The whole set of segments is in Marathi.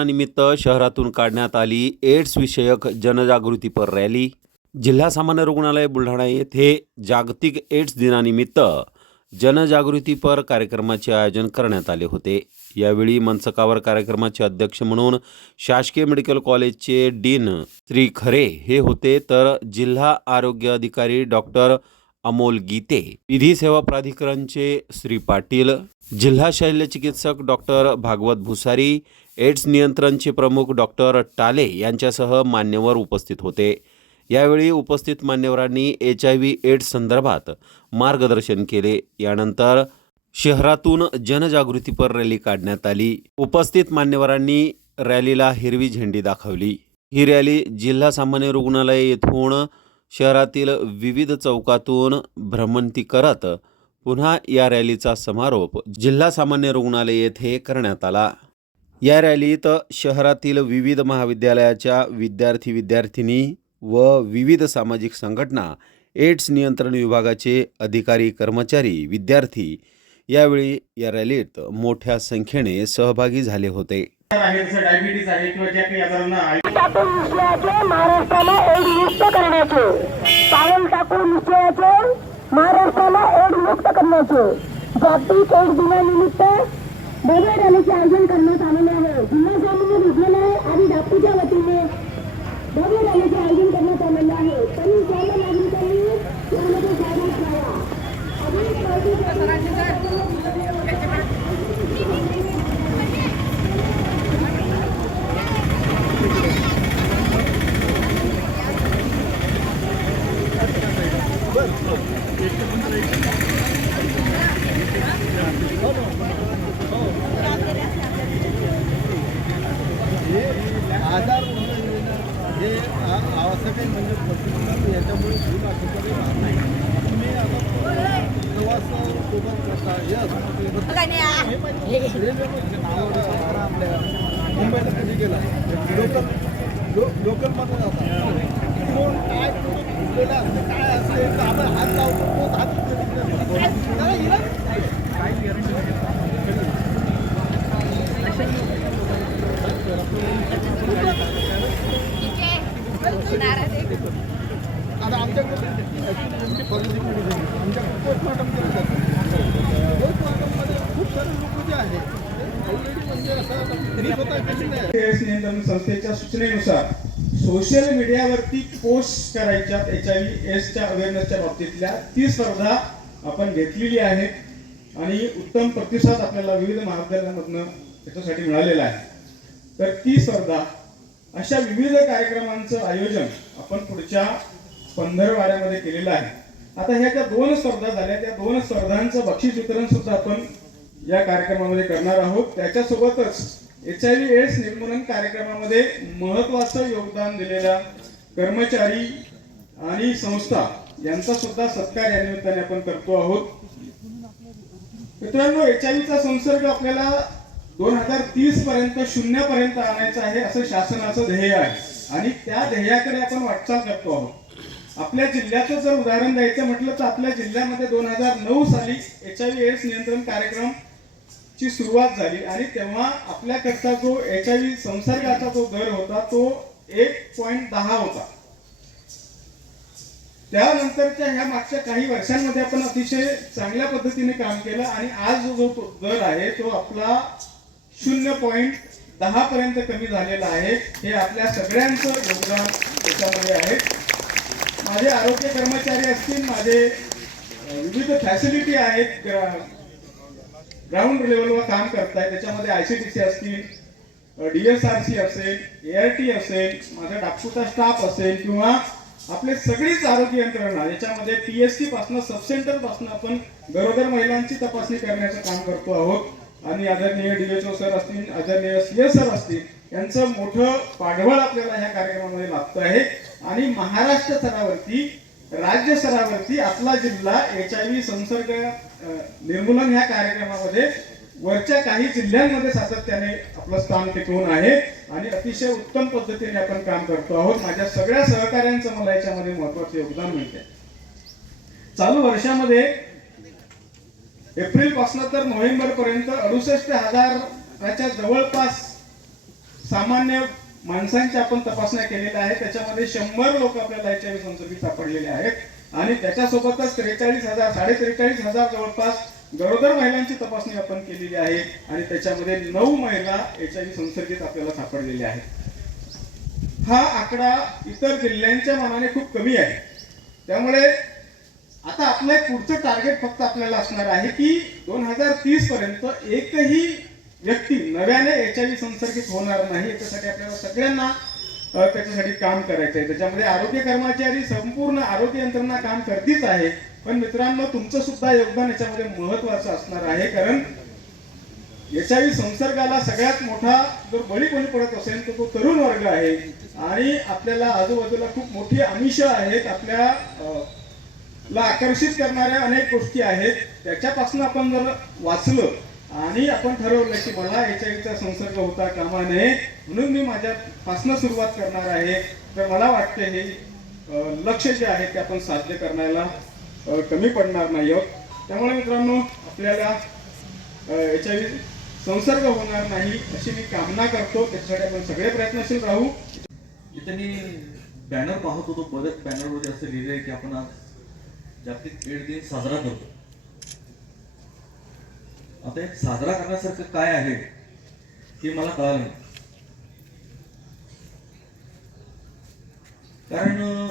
दिनानिमित्त शहरातून काढण्यात आली एड्स विषयक जनजागृतीपर रॅली. जिल्हा सामान्य रुग्णालय बुलढाणा येथे जागतिक एड्स दिनानिमित्त जनजागृतीपर कार्यक्रमाचे आयोजन करण्यात आले होते. यावेळी मंचकावर कार्यक्रमाचे अध्यक्ष म्हणून शासकीय मेडिकल कॉलेजचे डीन श्री खरे हे होते. तर जिल्हा आरोग्य अधिकारी डॉक्टर अमोल गीते विधी सेवा प्राधिकरणचे श्री पाटील जिल्हा शल्य चिकित्सक डॉक्टर भागवत भुसारी एड्स नियंत्रणचे प्रमुख डॉक्टर टाले यांच्यासह मान्यवर उपस्थित होते. यावेळी उपस्थित मान्यवरांनी एच आय व्ही एड्स संदर्भात मार्गदर्शन केले. यानंतर शहरातून जनजागृतीपर रॅली काढण्यात आली. उपस्थित मान्यवरांनी रॅलीला हिरवी झेंडी दाखवली. ही रॅली जिल्हा सामान्य रुग्णालय येथून शहरातील विविध चौकातून भ्रमंती करत पुन्हा या रॅलीचा समारोप जिल्हा सामान्य रुग्णालय येथे करण्यात आला. या रॅलीत शहरातील विविध महाविद्यालयाच्या विद्यार्थी विद्यार्थिनी व विविध सामाजिक संघटना एड्स नियंत्रण विभागाचे अधिकारी कर्मचारी विद्यार्थी यावेळी या रॅलीत मोठ्या संख्येने सहभागी झाले होते. महाराष्ट्राला एड करण्याचे पाऊल टाकून महाराष्ट्राला एड मुक्त करण्याचे. जागतिक एड दिनानिमित्त भव्य रॅलीचे आयोजन करण्यात आलेले आहे जिल्हा सामान्य रुग्णालय आणि डाकूच्या वतीने भव्य रॅलीचे आयोजन करण्यात आलेले आहे. तरी सर्व नागरिकांनी यामध्ये सहभाग घ्यावा अधिक माहिती आजार हे असं काही म्हणजे पद्धतीनं याच्यामुळे भूल अशुद्धी राहत नाही तुम्ही आता प्रवास सोबत करता हे असं हे माहिती रेल्वेमध्ये नावावर सातारा आपल्या मुंबईला कधी गेला? लोकल लोकलमध्ये कोण काय काय असते आपण हात लावतो काय गॅरंटी आता आमच्याकडे पोस्टमॉर्टम केलं जातं पोस्टमॉर्टममध्ये खूप सारे लोक जे आहेत ऑलरेडी म्हणजे असं मी स्वतः केलेलं आहे एड्स नियंत्रण संस्थेच्या सूचनेनुसार सोशल मीडियावरती पोस्ट करायच्या एच आय व्ही एसच्या अवेअरनेसच्या बाबतीतल्या ती स्पर्धा आपण घेतलेली आहे आणि उत्तम प्रतिसाद आपल्याला विविध महाविद्यालयांमधनं त्याच्यासाठी मिळालेला आहे. तर ती स्पर्धा अशा विविध कार्यक्रमांचं आयोजन आपण पुढच्या पंधरवाड्यामध्ये केलेलं आहे. आता ह्या ज्या दोन स्पर्धा झाल्या त्या दोन स्पर्धांचं बक्षीस वितरण सुद्धा आपण या कार्यक्रमामध्ये करणार आहोत. त्याच्यासोबतच एच आय व्ही एड्स निर्मूलन कार्यक्रमामध्ये महत्वाचं योगदान दिलेल्या कर्मचारी आणि संस्था यांचा सुद्धा सत्कार या निमित्ताने आपण करतो आहोत. मित्रांनो एच आय व्हीचा संसर्ग आपल्याला दोन हजार तीस पर्यंत शून्यापर्यंत आणायचं आहे असं शासनाचं ध्येय आहे. आणि त्या ध्येयाकडे आपण वाटचाल करतो आहोत. आपल्या जिल्ह्याचं जर उदाहरण द्यायचं म्हटलं तर आपल्या जिल्ह्यामध्ये दोन हजार नऊ साली एच आय व्ही एड्स नियंत्रण कार्यक्रम ची सुरुवात झाली आणि तेव्हा आपल्याकडचा जो एच आय व्ही संसर्गाचा जो दर होता तो एक पॉईंट दहा होता. त्यानंतरच्या ह्या मागच्या काही वर्षांमध्ये आपण अतिशय चांगल्या पद्धतीने काम केलं आणि आज जो जो दर आहे तो आपला शून्य पॉईंट दहा पर्यंत कमी झालेला आहे. हे आपल्या सगळ्यांचं योगदान त्याच्यामध्ये आहे. माझे आरोग्य कर्मचारी असतील माझे विविध फॅसिलिटी आहेत ग्राउंड लेवलवर काम करताय त्याच्यामध्ये आय सी टी सी असतील डी एस आर सी असेल ए टी असेल माझा डाकूचा स्टाफ असेल किंवा आपले सगळीच आरोग्य यंत्रणा याच्यामध्ये पी एस सी पासून सब सेंटरपासून आपण गरोदर महिलांची तपासणी करण्याचं काम करतो आहोत. आणि आदरणीय डीएचओ सर असतील आदरणीय सी एस सर असतील यांचं मोठं पाठबळ आपल्याला ह्या कार्यक्रमामध्ये लागतं आहे. आणि महाराष्ट्र स्तरावरती राज्य स्तरावरती आपला जिल्हा एच आय व्ही संसर्ग निर्मूलन ह्या कार्यक्रमामध्ये वरच्या काही जिल्ह्यांमध्ये सातत्याने आपलं स्थान टिकवून आहे आणि अतिशय उत्तम पद्धतीने आपण काम करतो आहोत. माझ्या सगळ्या सहकाऱ्यांचं मला याच्यामध्ये महत्वाचं योगदान मिळते चालू वर्षामध्ये एप्रिलपासून तर नोव्हेंबर पर्यंत अडुसष्ट हजाराच्या जवळपास सामान्य माणसांच्या आपण तपासण्या केलेल्या आहेत. त्याच्यामध्ये शंभर लोक आपल्याला एच आय व्ही सापडलेले आहेत. आणि त्याच्यासोबतच त्रेचाळीस हजार साडे त्रेचाळीस हजार जवळपास गरोदर महिलांची तपासणी आपण केलेली आहे आणि त्याच्यामध्ये नऊ महिला एच आय व्ही संसर्गित आपल्याला सापडलेल्या आहेत. हा आकडा इतर जिल्ह्यांच्या मानाने खूप कमी आहे. त्यामुळे आता आपलं एक पुढचं टार्गेट फक्त आपल्याला असणार आहे की दोन हजार तीस पर्यंत एकही व्यक्ती नव्याने एच आय व्ही संसर्गित होणार नाही. याच्यासाठी आपल्याला सगळ्यांना त्याच्यासाठी काम करायचं आहे त्याच्यामध्ये आरोग्य कर्मचारी संपूर्ण आरोग्य यंत्रणा काम करतीच आहे. पण मित्रांनो तुमचं सुद्धा योगदान याच्यामध्ये महत्वाचं असणार आहे. कारण याच्याही संसर्गाला सगळ्यात मोठा जर बळी कोणी पडत असेल तर तो तरुण वर्ग आहे. आणि आपल्याला आजूबाजूला खूप मोठी आमिष आहेत. आपल्या ला आकर्षित करणाऱ्या अनेक गोष्टी आहेत. त्याच्यापासून आपण जर वाचलं आणि आपण ठरवलं की मला एच आय व्हीचा संसर्ग होता कामा नये. म्हणून मी माझ्यापासून सुरुवात करणार आहे. तर मला वाटते हे लक्ष लक्ष्य जे आहे ते आपण साध्य करण्याला कमी पडणार नाही आहोत. त्यामुळे मित्रांनो आपल्याला एच आय व्ही संसर्ग होणार नाही अशी मी कामना करतो. त्याच्यासाठी आपण सगळे प्रयत्नशील राहू. इथे मी बॅनर पाहत होतो. बरेच बॅनरवरती असं लिहिलंय की आपण आज जागतिक एड दिन साजरा करतो. आता एक साजरा करण्यासारखं काय आहे हे मला कळालं नाही. कारण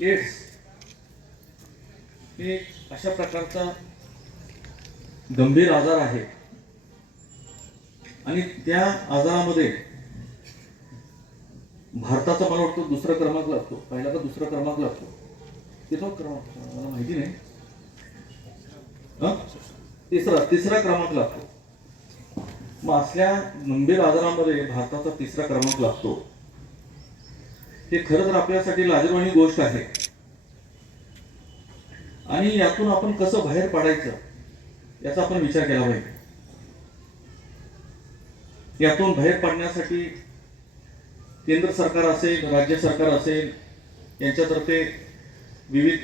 एड्स हे अशा प्रकारचा गंभीर आजार आहे. आणि त्या आजारामध्ये भारताचा मला वाटतो दुसरा क्रमांक लागतो. पहिला का दुसरा क्रमांक लागतो. कितवा क्रमांक मला माहिती नाही. तिसरा तिसरा क्रमांक लागतो. मग असल्या गंभीर आजारामध्ये भारताचा तिसरा क्रमांक लागतो. हे खरं तर आपल्यासाठी लाजरवाणी गोष्ट आहे. आणि यातून आपण कसं बाहेर पडायचं याचा आपण विचार केला पाहिजे. यातून बाहेर पडण्यासाठी केंद्र सरकार असेल राज्य सरकार असेल यांच्यातर्फे विविध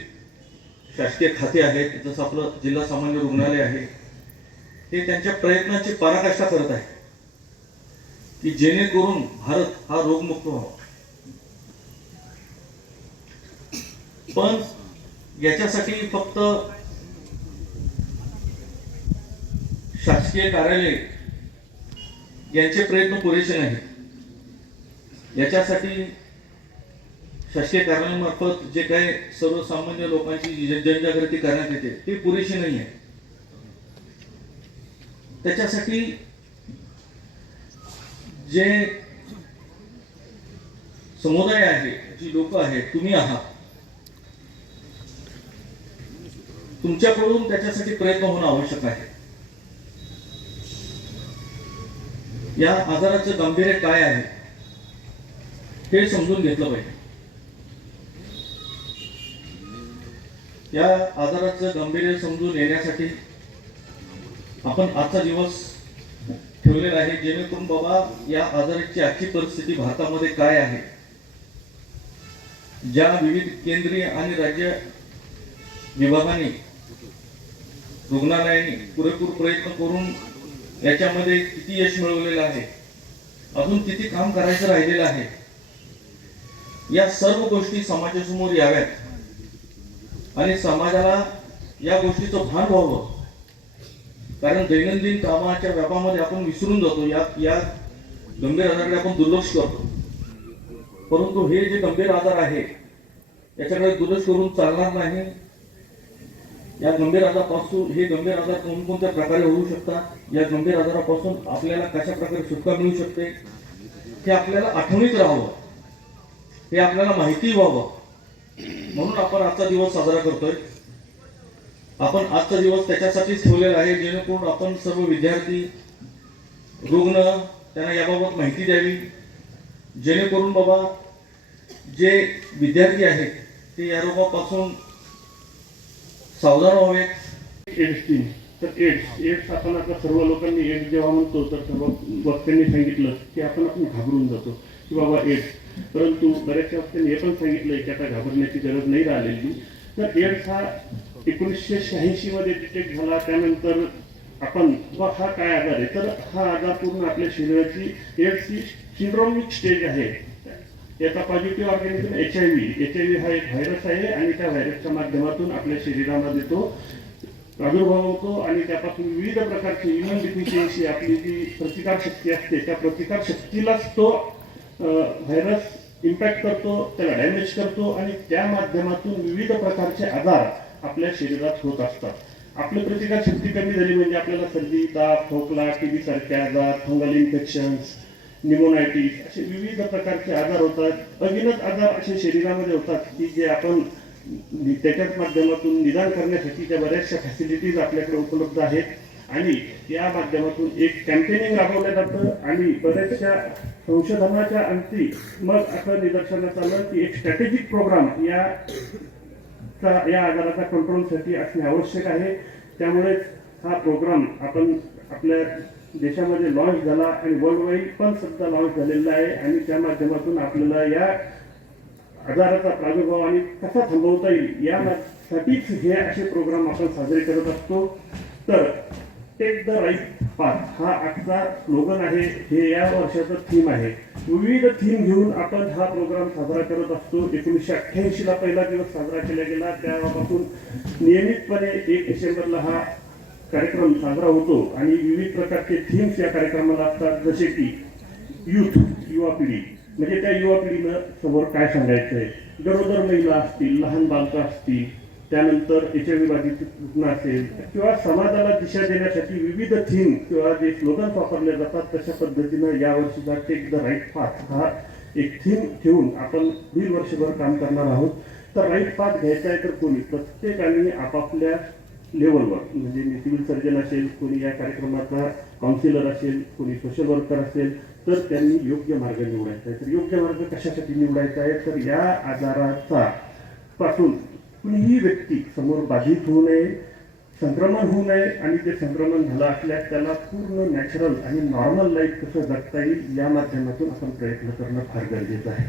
शासकीय खाते आहेत जसं आपलं जिल्हा सामान्य रुग्णालय आहे हे त्यांच्या प्रयत्नांची पराकाष्ठा करत आहे. की जेणेकरून भारत हा रोगमुक्त व्हावा. पण याच्यासाठी फक्त शासकीय कार्यालय यांचे प्रयत्न पुरेसे नाहीत. याच्यासाठी शासकीय कारणांमार्फत जे काही सर्वसामान्य लोकांची जनजागृती करण्यात येते ते पुरेशी नाही आहे त्याच्यासाठी जे समुदाय आहे जी लोक आहेत तुम्ही आहात. तुमच्याकडून त्याच्यासाठी प्रयत्न होणं आवश्यक आहे. या आजाराचं गांभीर्य काय आहे हे समजून घेतलं पाहिजे. या आजाराचं गांभीर्य समजून येण्यासाठी आपण आजचा दिवस ठेवलेला आहे जेणेकरून बाबा या आजाराची आजची परिस्थिती भारतामध्ये काय आहे? ज्या विविध केंद्रीय आणि राज्य विभागाने रुग्णालयाने पुरेपूर प्रयत्न करून याच्यामध्ये किती यश मिळवलेलं आहे? अजून किती काम करायचं राहिलेलं आहे? या सर्व गोष्टी समाजासमोर याव्यात. आणि समाजाला या गोष्टीचं भान व्हावं. कारण दैनंदिन कामाच्या व्यापामध्ये आपण विसरून जातो या या गंभीर आजाराकडे आपण दुर्लक्ष करतो. परंतु हे जे गंभीर आजार आहे याच्याकडे दुर्लक्ष करून चालणार नाही. या गंभीर आजारापासून हे गंभीर आजार कोणकोणत्या प्रकारे होऊ शकतात या गंभीर आजारापासून आपल्याला कशा प्रकारे सुटका मिळू शकते हे आपल्याला आठवणीत राहावं. हे आपल्याला माहिती व्हावं. म्हणून आपण आजचा दिवस साजरा करतोय. आपण आजचा दिवस त्याच्यासाठीच ठेवलेला आहे जेणेकरून आपण सर्व विद्यार्थी रुग्ण त्यांना याबाबत माहिती द्यावी. जेणेकरून बाबा जे विद्यार्थी आहेत ते या रोगापासून सावधान व्हावेत. एड्स तर एड्स एड्स आपण आता सर्व लोकांनी एड्स जेव्हा म्हणतो तर सर्व वक्त्यांनी सांगितलं की आपण आपण घाबरून जातो की बाबा एड्स परंतु बऱ्याचशा वक्त्यांनी हे पण सांगितलंय की आता घाबरण्याची गरज नाही राहिलेली. तर एड्स हा एकोणीसशे शहाऐंशी मध्ये डिटेक्ट झाला. त्यानंतर आपण व हा काय आजार आहे? तर हा आजार पूर्ण आपल्या शरीराची एड्सची सिंड्रोमिक स्टेज आहे. याचा positive organism H I V H I V हा एक व्हायरस आहे आणि त्या व्हायरसच्या माध्यमातून आपल्या शरीरामध्ये तो प्रादुर्भाव होतो आणि त्यापासून विविध प्रकारची इम्युन डिफिशियन्सी आपली जी प्रतिकार शक्ती असते त्या प्रतिकार शक्तीलाच तो व्हायरस इम्पॅक्ट करतो त्याला डॅमेज करतो आणि त्या माध्यमातून विविध प्रकारचे आजार आपल्या शरीरात होत असतात. आपली प्रतिकार शक्ती कमी झाली म्हणजे आपल्याला सर्दी ताप खोकला टीबी सारखे आजार फंगल इन्फेक्शन्स निमोनायटिस असे विविध प्रकारचे आजार होतात. अगिनत आजार असे शरीरामध्ये होतात की जे आपण त्याच्याच माध्यमातून निदान करण्यासाठी त्या बऱ्याचशा फॅसिलिटीज आपल्याकडे उपलब्ध आहेत. आणि या माध्यमातून एक कॅम्पेनिंग राबवलं जातं आणि बऱ्याचशा संशोधनाच्या अंती मग असं निदर्शनात आलं की एक स्ट्रॅटेजिक प्रोग्राम या चा- या आजाराच्या कंट्रोलसाठी असणे आवश्यक आहे. त्यामुळेच हा प्रोग्राम आपण आपल्या देशामध्ये लॉन्च झाला आणि वर्ल्ड वाईड पण सध्या लॉन्च झालेला आहे आणि त्या माध्यमातून आपल्याला या आजाराचा प्रादुर्भाव आणि कसा थांबवता येईल यासाठीच हे असे प्रोग्राम आपण साजरे करत असतो. तर टेक द राईट पाथ हा आजचा स्लोगन आहे. हे या वर्षाचं थीम आहे. विविध थीम घेऊन आपण हा प्रोग्राम साजरा करत असतो. एकोणीसशे अठ्ठ्याऐंशीला पहिला दिवस साजरा केला गेला. त्यापासून नियमितपणे एक डिसेंबरला हा कार्यक्रम साजरा होतो आणि विविध प्रकारचे थीम्स या कार्यक्रमाला असतात. जसे की युथ युवा पिढी. म्हणजे त्या युवा पिढीनं समोर काय सांगायचं आहे गरोदर महिला असतील लहान बालकं असतील त्यानंतर एच आय व्ही बाधित रुग्ण असेल किंवा समाजाला दिशा देण्यासाठी विविध थीम किंवा जे स्लोगन वापरले जातात तशा पद्धतीनं या वर्षीचा टेक द राईट पाथ हा एक थीम ठेवून आपण दीड वर्षभर काम करणार आहोत. तर राईट पाथ घ्यायचा आहे तर कोणी? प्रत्येकाने आपापल्या लेवलवर म्हणजे मी सिव्हिल सर्जन असेल कोणी या कार्यक्रमाचा काउन्सिलर असेल कोणी सोशल वर्कर असेल तर त्यांनी योग्य मार्ग निवडायचा आहे. तर योग्य मार्ग कशासाठी निवडायचा आहे? तर या आजाराचा पासून कुणीही व्यक्ती समोर बाधित होऊ नये संक्रमण होऊ नये आणि ते संक्रमण झालं असल्यास त्याला पूर्ण नॅचरल आणि नॉर्मल लाईफ कसं जगता येईल या माध्यमातून आपण प्रयत्न करणं फार गरजेचं आहे.